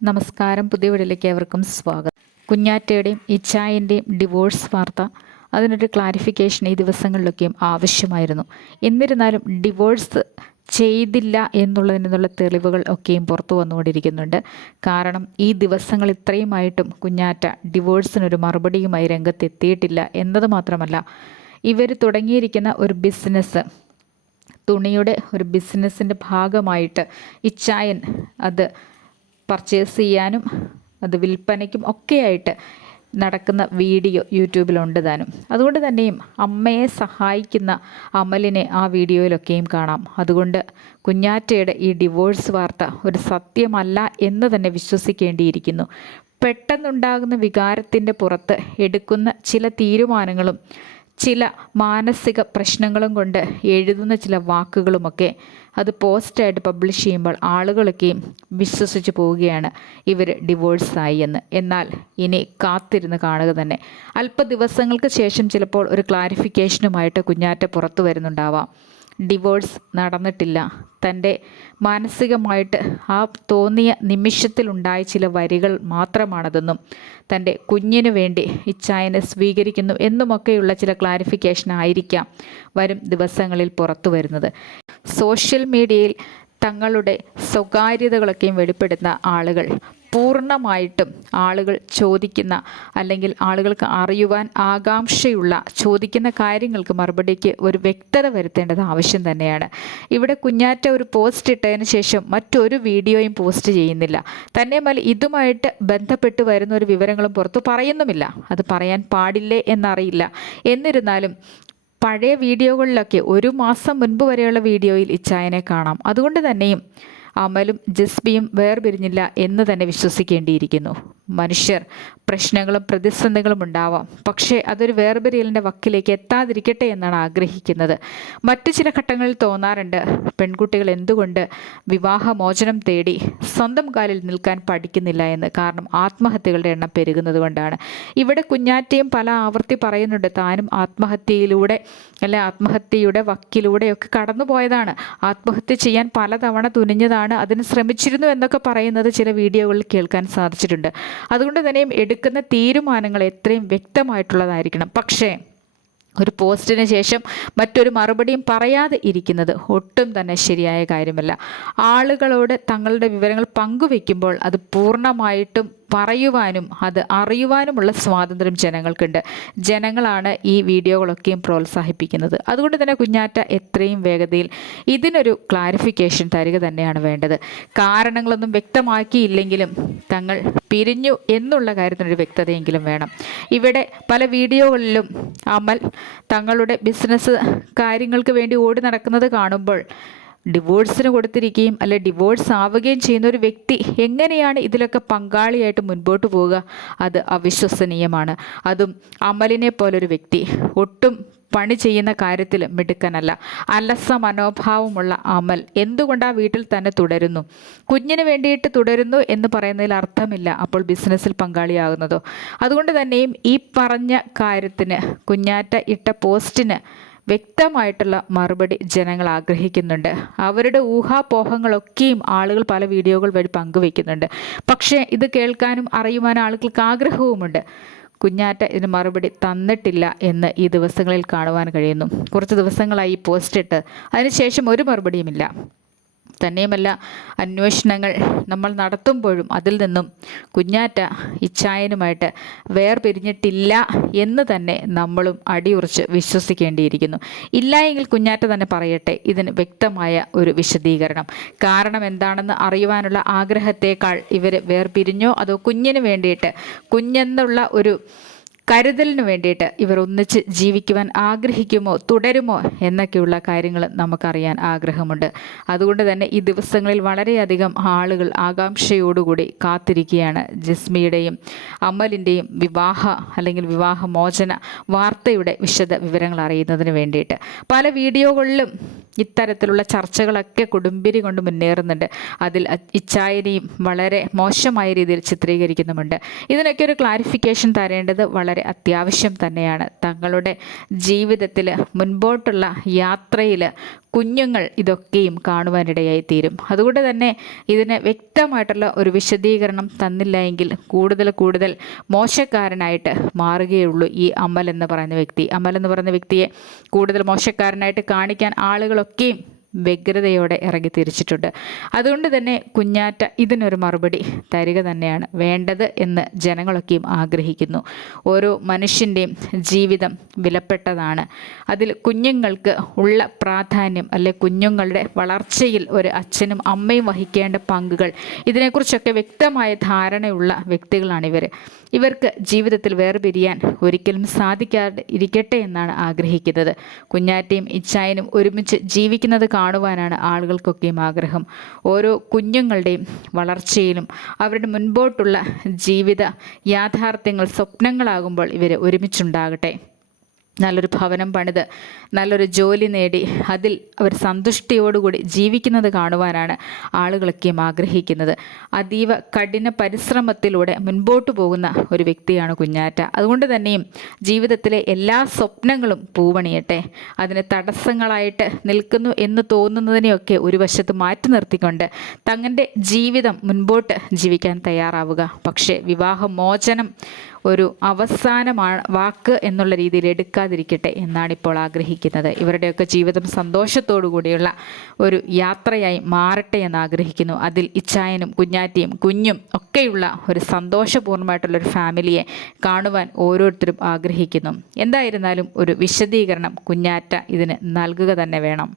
നമസ്കാരം. പുതിയ വീടിലേക്ക് ഏവർക്കും സ്വാഗതം. കുഞ്ഞാറ്റയുടെയും ഇച്ചായന്റെയും ഡിവോഴ്സ് വാർത്ത അതിനൊരു ക്ലാരിഫിക്കേഷൻ ഈ ദിവസങ്ങളിലൊക്കെയും ആവശ്യമായിരുന്നു. എന്നിരുന്നാലും ഡിവോഴ്സ് ചെയ്തില്ല എന്നുള്ളതിനുള്ള തെളിവുകൾ ഒക്കെയും പുറത്തു വന്നുകൊണ്ടിരിക്കുന്നുണ്ട്. കാരണം ഈ ദിവസങ്ങൾ ഇത്രയുമായിട്ടും കുഞ്ഞാറ്റ ഡിവോഴ്സിനൊരു മറുപടിയുമായി രംഗത്തെത്തിയിട്ടില്ല എന്നത് മാത്രമല്ല ഇവർ തുടങ്ങിയിരിക്കുന്ന ഒരു ബിസിനസ് തുണിയുടെ ഒരു ബിസിനസ്സിന്റെ ഭാഗമായിട്ട് ഇച്ചായൻ അത് പർച്ചേസ് ചെയ്യാനും അത് വിൽപ്പനയ്ക്കും ഒക്കെയായിട്ട് നടക്കുന്ന വീഡിയോ യൂട്യൂബിലുണ്ട് താനും അതുകൊണ്ട് തന്നെയും അമ്മയെ സഹായിക്കുന്ന അമലിനെ ആ വീഡിയോയിലൊക്കെയും കാണാം. അതുകൊണ്ട് കുഞ്ഞാറ്റയുടെ ഈ ഡിവോഴ്സ് വാർത്ത ഒരു സത്യമല്ല എന്ന് തന്നെ വിശ്വസിക്കേണ്ടിയിരിക്കുന്നു. പെട്ടെന്നുണ്ടാകുന്ന വികാരത്തിന്റെ പുറത്ത് എടുക്കുന്ന ചില തീരുമാനങ്ങളും ചില മാനസിക പ്രശ്നങ്ങളും കൊണ്ട് എഴുതുന്ന ചില വാക്കുകളുമൊക്കെ അത് പോസ്റ്റായിട്ട് പബ്ലിഷ് ചെയ്യുമ്പോൾ ആളുകളൊക്കെയും വിശ്വസിച്ച് പോവുകയാണ്. ഇവർ ഡിവോഴ്സായി എന്ന്. എന്നാൽ ഇനി കാത്തിരുന്ന് കാണുക തന്നെ. അല്പ ദിവസങ്ങൾക്ക് ശേഷം ചിലപ്പോൾ ഒരു ക്ലാരിഫിക്കേഷനുമായിട്ട് കുഞ്ഞാറ്റ പുറത്തു വരുന്നുണ്ടാവാം. ഡിവോഴ്സ് നടന്നിട്ടില്ല. തന്റെ മാനസികമായിട്ട് ആ തോന്നിയ നിമിഷത്തിലുണ്ടായ ചില വരികൾ മാത്രമാണതെന്നും തന്റെ കുഞ്ഞിനു വേണ്ടി ഇച്ഛായനെ സ്വീകരിക്കുന്നു എന്നുമൊക്കെയുള്ള ചില ക്ലാരിഫിക്കേഷൻ ആയിരിക്കാം വരും ദിവസങ്ങളിൽ പുറത്തു വരുന്നത്. സോഷ്യൽ മീഡിയയിൽ തങ്ങളുടെ സ്വകാര്യതകളൊക്കെയും വെളിപ്പെടുന്ന ആളുകൾ പൂർണമായിട്ടും ആളുകൾ ചോദിക്കുന്ന അല്ലെങ്കിൽ ആളുകൾക്ക് അറിയുവാൻ ആകാംക്ഷയുള്ള ചോദിക്കുന്ന കാര്യങ്ങൾക്ക് മറുപടിക്ക് ഒരു വ്യക്തത വരുത്തേണ്ടത് ആവശ്യം തന്നെയാണ്. ഇവിടെ കുഞ്ഞാറ്റ ഒരു പോസ്റ്റ് ഇട്ടതിന് ശേഷം മറ്റൊരു വീഡിയോയും പോസ്റ്റ് ചെയ്യുന്നില്ല. തന്നെയുമല്ല ഇതുമായിട്ട് ബന്ധപ്പെട്ട് വരുന്ന ഒരു വിവരങ്ങളും പുറത്തു പറയുന്നുമില്ല. അത് പറയാൻ പാടില്ലേ എന്നറിയില്ല. എന്നിരുന്നാലും പഴയ വീഡിയോകളിലൊക്കെ ഒരു മാസം മുൻപ് വരെയുള്ള വീഡിയോയിൽ ഇച്ചായനെ കാണാം. അതുകൊണ്ട് തന്നെയും അമലും ജസ്ബിയും വേർപിരിഞ്ഞില്ല എന്ന് തന്നെ വിശ്വസിക്കേണ്ടിയിരിക്കുന്നു. മനുഷ്യർ. പ്രശ്നങ്ങളും പ്രതിസന്ധികളും ഉണ്ടാവാം. പക്ഷേ അതൊരു വേർപിരിയലിന്റെ വക്കിലേക്ക് എത്താതിരിക്കട്ടെ എന്നാണ് ആഗ്രഹിക്കുന്നത്. മറ്റു ചില ഘട്ടങ്ങളിൽ തോന്നാറുണ്ട്. പെൺകുട്ടികൾ എന്തുകൊണ്ട് വിവാഹമോചനം തേടി സ്വന്തം കാലിൽ നിൽക്കാൻ പഠിക്കുന്നില്ല എന്ന് കാരണം ആത്മഹത്യകളുടെ എണ്ണം പെരുകുന്നത് കൊണ്ടാണ്. ഇവിടെ കുഞ്ഞാറ്റയും പല ആവർത്തി പറയുന്നുണ്ട്. താനും ആത്മഹത്യയിലൂടെ അല്ലെ ആത്മഹത്യയുടെ വക്കിലൂടെയൊക്കെ കടന്നുപോയതാണ്. ആത്മഹത്യ ചെയ്യാൻ പലതവണ തുനിഞ്ഞതാണ്. അതിന് ശ്രമിച്ചിരുന്നു എന്നൊക്കെ പറയുന്നത് ചില വീഡിയോകളിൽ കേൾക്കാൻ സാധിച്ചിട്ടുണ്ട്. അതുകൊണ്ട് തന്നെ എടുക്കുന്ന തീരുമാനങ്ങൾ എത്രയും വ്യക്തമായിട്ടുള്ളതായിരിക്കണം. പക്ഷേ ഒരു പോസ്റ്റിന് ശേഷം മറ്റൊരു മറുപടിയും പറയാതെ ഇരിക്കുന്നത് ഒട്ടും തന്നെ ശരിയായ കാര്യമല്ല. ആളുകളോട് തങ്ങളുടെ വിവരങ്ങൾ പങ്കുവെക്കുമ്പോൾ അത് പൂർണമായിട്ടും പറയുവാനും അത് അറിയുവാനുമുള്ള സ്വാതന്ത്ര്യം ജനങ്ങൾക്കുണ്ട്. ജനങ്ങളാണ് ഈ വീഡിയോകളൊക്കെയും പ്രോത്സാഹിപ്പിക്കുന്നത്. അതുകൊണ്ട് തന്നെ കുഞ്ഞാറ്റ എത്രയും വേഗതയിൽ ഇതിനൊരു ക്ലാരിഫിക്കേഷൻ തരിക തന്നെയാണ് വേണ്ടത്. കാരണങ്ങളൊന്നും വ്യക്തമാക്കിയില്ലെങ്കിലും തങ്ങൾ പിരിഞ്ഞു എന്നുള്ള കാര്യത്തിനൊരു വ്യക്തതയെങ്കിലും വേണം. ഇവിടെ പല വീഡിയോകളിലും അമൽ തങ്ങളുടെ ബിസിനസ് കാര്യങ്ങൾക്ക് വേണ്ടി ഓടി നടക്കുന്നത് കാണുമ്പോൾ ഡിവോഴ്സിന് കൊടുത്തിരിക്കുകയും അല്ലെ ഡിവോഴ്സ് ആവുകയും ചെയ്യുന്ന ഒരു വ്യക്തി എങ്ങനെയാണ് ഇതിലൊക്കെ പങ്കാളിയായിട്ട് മുൻപോട്ട് പോവുക? അത് അവിശ്വസനീയമാണ്. അതും അമലിനെ പോലൊരു വ്യക്തി. ഒട്ടും പണി ചെയ്യുന്ന കാര്യത്തിൽ മിടുക്കനല്ല. അലസ മനോഭാവമുള്ള അമൽ എന്തുകൊണ്ട് ആ വീട്ടിൽ തന്നെ തുടരുന്നു? കുഞ്ഞിന് വേണ്ടിയിട്ട് തുടരുന്നു എന്ന് പറയുന്നതിൽ അർത്ഥമില്ല അപ്പോൾ ബിസിനസ്സിൽ പങ്കാളിയാകുന്നതോ. അതുകൊണ്ട് തന്നെയും ഈ പറഞ്ഞ കാര്യത്തിന് കുഞ്ഞാറ്റ ഇട്ട പോസ്റ്റിന് വ്യക്തമായിട്ടുള്ള മറുപടി ജനങ്ങൾ ആഗ്രഹിക്കുന്നുണ്ട്. അവരുടെ ഊഹാപോഹങ്ങളൊക്കെയും ആളുകൾ പല വീഡിയോകൾ വഴി പങ്കുവെക്കുന്നുണ്ട് പക്ഷേ ഇത് കേൾക്കാനും അറിയുവാനും ആളുകൾക്ക് ആഗ്രഹവുമുണ്ട്. കുഞ്ഞാറ്റ ഇതിന് മറുപടി തന്നിട്ടില്ല എന്ന് ഈ ദിവസങ്ങളിൽ കാണുവാൻ കഴിയുന്നു. കുറച്ച് ദിവസങ്ങളായി ഈ പോസ്റ്റ് അതിനുശേഷം ഒരു മറുപടിയുമില്ല. തന്നെയുമല്ല. അന്വേഷണങ്ങൾ നമ്മൾ നടത്തുമ്പോഴും അതിൽ നിന്നും കുഞ്ഞാറ്റ ഇച്ചായനുമായിട്ട് വേർപിരിഞ്ഞിട്ടില്ല എന്ന് തന്നെ നമ്മളും അടിയുറച്ച് വിശ്വസിക്കേണ്ടിയിരിക്കുന്നു. ഇല്ല എങ്കിൽ കുഞ്ഞാറ്റ തന്നെ പറയട്ടെ ഇതിന് വ്യക്തമായ ഒരു വിശദീകരണം. കാരണം എന്താണെന്ന് അറിയുവാനുള്ള ആഗ്രഹത്തേക്കാൾ ഇവർ വേർപിരിഞ്ഞോ അതോ കുഞ്ഞിന് വേണ്ടിയിട്ട് കുഞ്ഞെന്നുള്ള ഒരു കരുതലിന് വേണ്ടിയിട്ട് ഇവർ ഒന്നിച്ച് ജീവിക്കുവാൻ ആഗ്രഹിക്കുമോ തുടരുമോ എന്നൊക്കെയുള്ള കാര്യങ്ങൾ നമുക്കറിയാൻ ആഗ്രഹമുണ്ട്. അതുകൊണ്ട് തന്നെ ഈ ദിവസങ്ങളിൽ വളരെയധികം ആളുകൾ ആകാംക്ഷയോടുകൂടി കാത്തിരിക്കുകയാണ്. ജസ്മിയുടെയും അമലിന്റെയും വിവാഹ അല്ലെങ്കിൽ വിവാഹമോചന വാർത്തയുടെ വിശദ വിവരങ്ങൾ അറിയുന്നതിന് വേണ്ടിയിട്ട്. പല വീഡിയോകളിലും ഇത്തരത്തിലുള്ള ചർച്ചകളൊക്കെ കുടുംബിരി കൊണ്ട് മുന്നേറുന്നുണ്ട്. അതിൽ ഇച്ചായനെയും വളരെ മോശമായ രീതിയിൽ ചിത്രീകരിക്കുന്നുമുണ്ട്. ഇതിനൊക്കെ ഒരു ക്ലാരിഫിക്കേഷൻ തരേണ്ടത് വളരെ വളരെ അത്യാവശ്യം തന്നെയാണ്. തങ്ങളുടെ ജീവിതത്തിൽ മുൻപോട്ടുള്ള യാത്രയിൽ കുഞ്ഞുങ്ങൾ ഇതൊക്കെയും കാണുവാനിടയായി തീരും അതുകൊണ്ട് തന്നെ ഇതിന് വ്യക്തമായിട്ടുള്ള ഒരു വിശദീകരണം തന്നില്ല എങ്കിൽ കൂടുതൽ കൂടുതൽ മോശക്കാരനായിട്ട് മാറുകയുള്ളൂ ഈ അമൽ എന്ന് പറയുന്ന വ്യക്തി. അമൽ എന്ന് പറയുന്ന വ്യക്തിയെ കൂടുതൽ മോശക്കാരനായിട്ട് കാണിക്കാൻ ആളുകളൊക്കെയും വ്യഗ്രതയോടെ ഇറങ്ങി തിരിച്ചിട്ടുണ്ട്. അതുകൊണ്ട് തന്നെ കുഞ്ഞാറ്റ ഇതിനൊരു മറുപടി തരിക തന്നെയാണ് വേണ്ടത് എന്ന് ജനങ്ങളൊക്കെയും ആഗ്രഹിക്കുന്നു. ഓരോ മനുഷ്യന്റെയും ജീവിതം വിലപ്പെട്ടതാണ്. അതിൽ കുഞ്ഞുങ്ങൾക്ക് ഉള്ള പ്രാധാന്യം അല്ലെ കുഞ്ഞുങ്ങളുടെ വളർച്ചയിൽ ഒരു അച്ഛനും അമ്മയും വഹിക്കേണ്ട പങ്കുകൾ ഇതിനെക്കുറിച്ചൊക്കെ വ്യക്തമായ ധാരണയുള്ള വ്യക്തികളാണ് ഇവർ ഇവർക്ക് ജീവിതത്തിൽ വേർപിരിയാൻ ഒരിക്കലും സാധിക്കാതെ ഇരിക്കട്ടെ എന്നാണ് ആഗ്രഹിക്കുന്നത്. കുഞ്ഞാറ്റയും ഇച്ചായനും ഒരുമിച്ച് ജീവിക്കുന്നത് കാണുവാനാണ് ആളുകൾക്കൊക്കെയും ആഗ്രഹം. ഓരോ കുഞ്ഞുങ്ങളുടെയും വളർച്ചയിലും അവരുടെ മുൻപോട്ടുള്ള ജീവിത യാഥാർത്ഥ്യങ്ങൾ സ്വപ്നങ്ങളാകുമ്പോൾ ഇവർ ഒരുമിച്ചുണ്ടാകട്ടെ. നല്ലൊരു ഭവനം പണിത് നല്ലൊരു ജോലി നേടി അതിൽ അവർ സന്തുഷ്ടിയോടുകൂടി ജീവിക്കുന്നത് കാണുവാനാണ് ആളുകളൊക്കെയും ആഗ്രഹിക്കുന്നത്. അതീവ കഠിന പരിശ്രമത്തിലൂടെ മുൻപോട്ട് പോകുന്ന ഒരു വ്യക്തിയാണ് കുഞ്ഞാറ്റ. അതുകൊണ്ട് തന്നെയും ജീവിതത്തിലെ എല്ലാ സ്വപ്നങ്ങളും പൂവണിയട്ടെ. അതിന് തടസ്സങ്ങളായിട്ട് നിൽക്കുന്നു എന്ന് തോന്നുന്നതിനെയൊക്കെ ഒരു വശത്ത് മാറ്റി നിർത്തിക്കൊണ്ട് തങ്ങളുടെ ജീവിതം മുൻപോട്ട് ജീവിക്കാൻ തയ്യാറാവുക. പക്ഷേ വിവാഹമോചനം ഒരു അവസാനമാണ് വാക്ക് എന്നുള്ള രീതിയിൽ എടുക്കാതിരിക്കട്ടെ എന്നാണ് ഇപ്പോൾ ആഗ്രഹിക്കുന്നത്. ഇവരുടെയൊക്കെ ജീവിതം സന്തോഷത്തോടു കൂടിയുള്ള ഒരു യാത്രയായി മാറട്ടെ എന്ന് ആഗ്രഹിക്കുന്നു. അതിൽ ഇച്ചായനും കുഞ്ഞാറ്റിയും കുഞ്ഞും ഒക്കെയുള്ള ഒരു സന്തോഷപൂർണമായിട്ടുള്ള ഒരു ഫാമിലിയെ കാണുവാൻ ഓരോരുത്തരും ആഗ്രഹിക്കുന്നു. എന്തായിരുന്നാലും ഒരു വിശദീകരണം കുഞ്ഞാറ്റ ഇതിന് നൽകുക തന്നെ വേണം.